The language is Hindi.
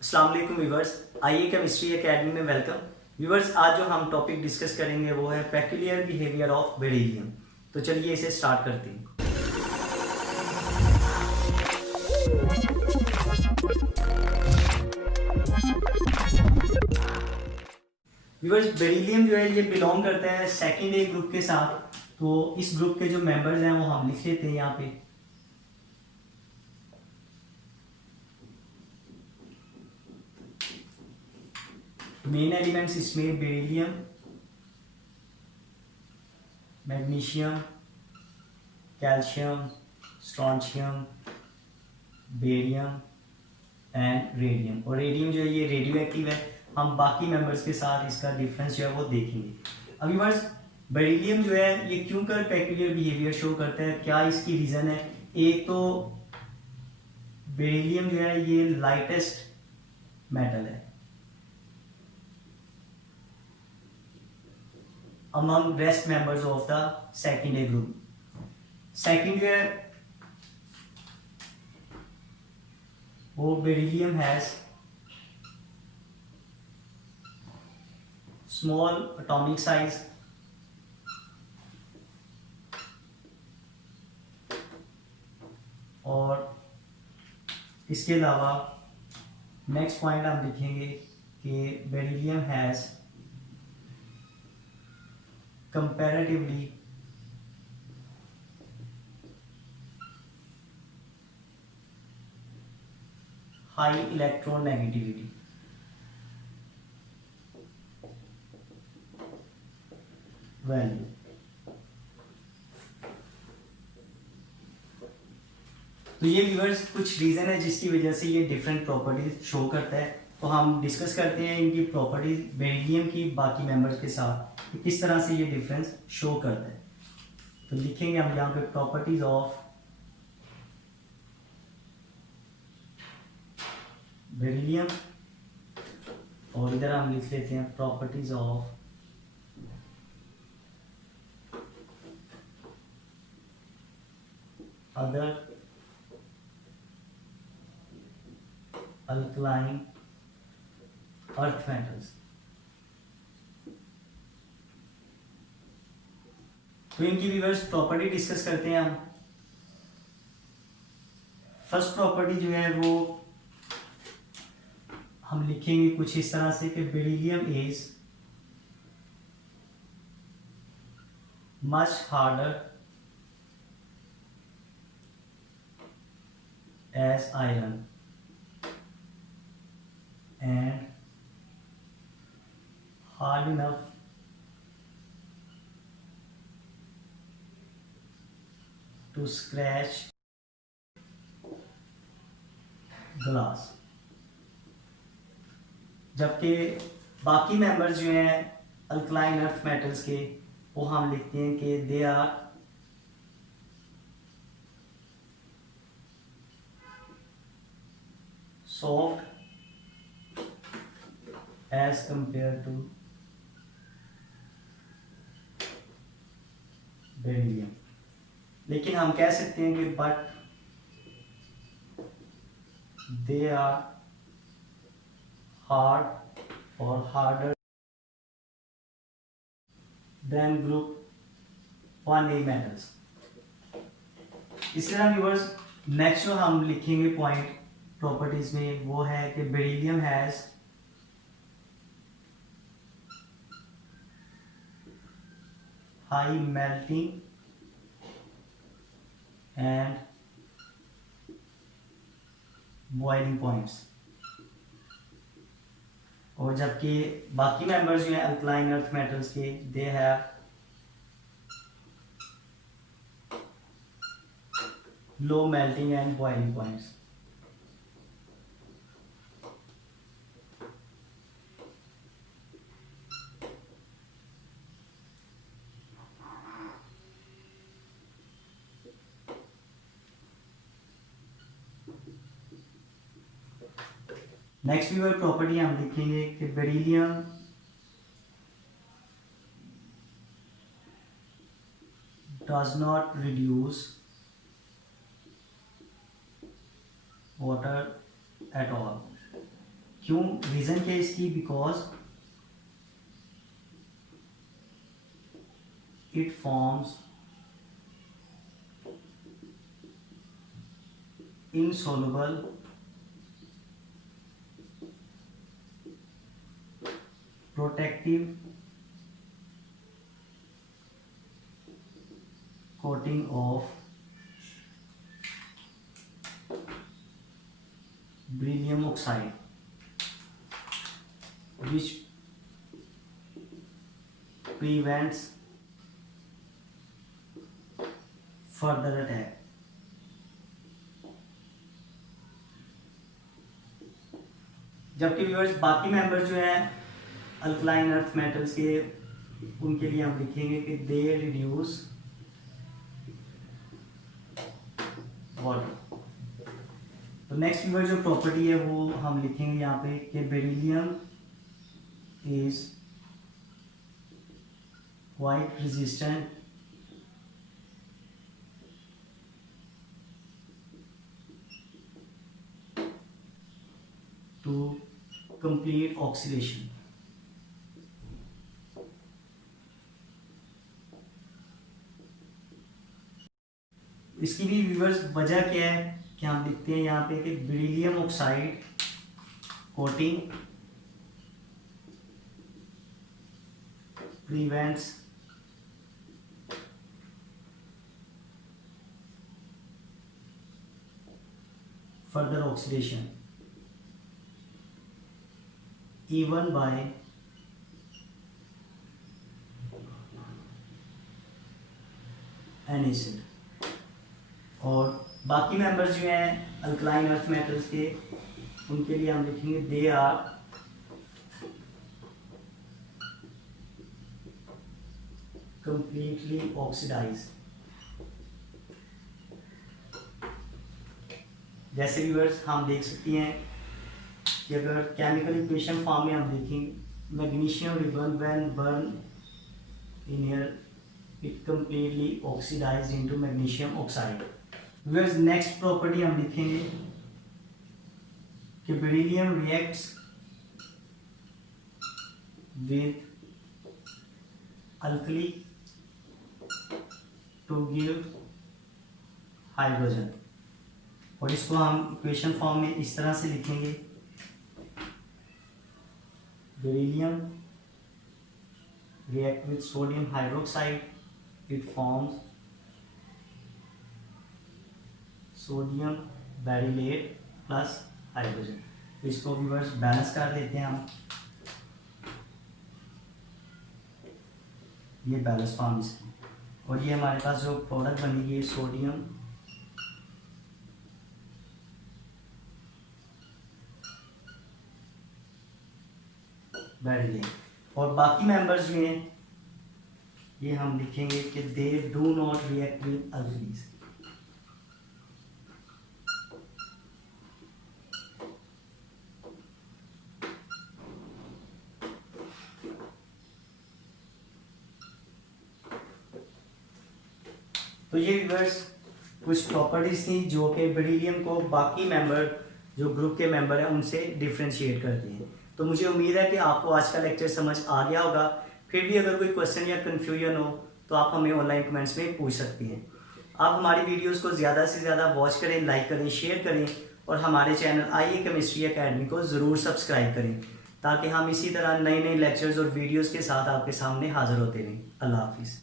अस्सलाम वालेकुम व्यूवर्स, आइए केमिस्ट्री एकेडमी में वेलकम। व्यूवर्स, आज जो हम टॉपिक डिस्कस करेंगे वो है पेक्यूलियर बिहेवियर ऑफ बेरिलियम। तो चलिए इसे स्टार्ट करते हैं। व्यूवर्स, बेरिलियम जो है ये बिलोंग करता है सेकेंड ए ग्रुप के साथ। तो इस ग्रुप के जो मेंबर्स हैं वो हम लिख लेते हैं यहाँ पे। मेन एलिमेंट्स इसमें beryllium, magnesium, calcium, strontium, barium and radium. और रेडियम जो है ये रेडियो एक्टिव है। हम बाकी मेंबर्स के साथ इसका डिफरेंस जो है वो देखेंगे। अब व्यूअर्स, बेरिलियम जो है ये क्यों कर पेक्यूलियर बिहेवियर शो करता है, क्या इसकी रीज़न है? एक तो बेरिलियम जो है ये लाइटेस्ट मेटल है among rest members of the second A group. Second जो है वो beryllium has small atomic size और इसके अलावा नेक्स्ट पॉइंट हम लिखेंगे कि beryllium has comparatively high electronegativity. Value तो ये व्यूअर्स कुछ रीजन है जिसकी वजह से ये डिफरेंट प्रॉपर्टीज शो करता है। तो हम डिस्कस करते हैं इनकी प्रॉपर्टीज बेरिलियम की बाकी मेंबर्स के साथ कि किस तरह से ये डिफरेंस शो करता है। तो लिखेंगे हम यहाँ पे प्रॉपर्टीज ऑफ बेरिलियम और इधर हम लिख लेते हैं properties of other alkaline earth metals. तो इनकी व्यूअर्स प्रॉपर्टी डिस्कस करते हैं हम। फर्स्ट प्रॉपर्टी जो है वो हम लिखेंगे कुछ इस तरह से कि beryllium is much harder as iron and hard enough to scratch glass। जबकि बाकी मेंबर्स जो हैं अल्कलाइन अर्थ मेटल्स के वो हम लिखते हैं कि they are soft as compared to beryllium. लेकिन हम कह सकते हैं कि बट दे आर हार्ड और harder than group 1A metals. इस तरह व्यूअर्स नेक्स्ट जो हम लिखेंगे पॉइंट प्रॉपर्टीज में वो है कि beryllium has high melting and boiling points। और जबकि बाकी मेंबर्स जो हैं अल्कलाइन अर्थ मेटल्स के they have low melting and boiling points. Next viewer property हम लिखेंगे कि beryllium does not reduce water at all. क्यों, रीज़न क्या है इसकी, because it forms insoluble protective coating of beryllium oxide which prevents further attack. जबकि व्यूअर्स बाकी मेंबर जो है अल्कलाइन अर्थ मेटल्स के, उनके लिए हम लिखेंगे कि दे रिड्यूस वाटर। तो नेक्स्ट व्यूअर जो प्रॉपर्टी है वो हम लिखेंगे यहाँ पे कि beryllium is quite resistant to complete oxidation। इसकी भी व्यूअर्स वजह क्या है कि हम लिखते हैं यहाँ पे कि beryllium oxide coating prevents further oxidation even by an acid। और बाकी मेंबर्स जो हैं अल्कलाइन अर्थ मेटल्स के, उनके लिए हम लिखेंगे दे आर completely oxidized। जैसे व्यूअर्स हम देख सकते हैं कि अगर केमिकल इक्वेशन फॉर्म में हम देखें, magnesium ribbon when burn in air it completely oxidised into magnesium oxide. Viewers next property हम लिखेंगे कि beryllium reacts with alkali to give hydrogen. और इसको हम इक्वेशन फॉर्म में इस तरह से लिखेंगे, beryllium react with sodium hydroxide, it forms sodium berylate plus hydrogen। तो इसको व्यूअर्स बैलेंस कर लेते हैं हम, ये बैलेंस फॉर्म इसकी, और ये हमारे पास जो प्रोडक्ट बनेगी ये सोडियम बेरिलियम। और बाकी मेंबर्स जो हैं ये हम लिखेंगे कि they do not react with alkalis. तो ये व्यूअर्स कुछ प्रॉपर्टीज थी जो कि बेरिलियम को बाकी मेंबर जो ग्रुप के मेंबर हैं उनसे डिफ्रेंशिएट करती हैं। तो मुझे उम्मीद है कि आपको आज का लेक्चर समझ आ गया होगा। फिर भी अगर कोई क्वेश्चन या कन्फ्यूजन हो तो आप हमें ऑनलाइन कमेंट्स में पूछ सकती हैं। आप हमारी वीडियोस को ज़्यादा से ज़्यादा वॉच करें, लाइक करें, शेयर करें और हमारे चैनल आईए केमिस्ट्री एकेडमी को ज़रूर सब्सक्राइब करें ताकि हम इसी तरह नए नए लेक्चर्स और वीडियोज़ के साथ आपके सामने हाजिर होते रहें। अल्लाह हाफिज़।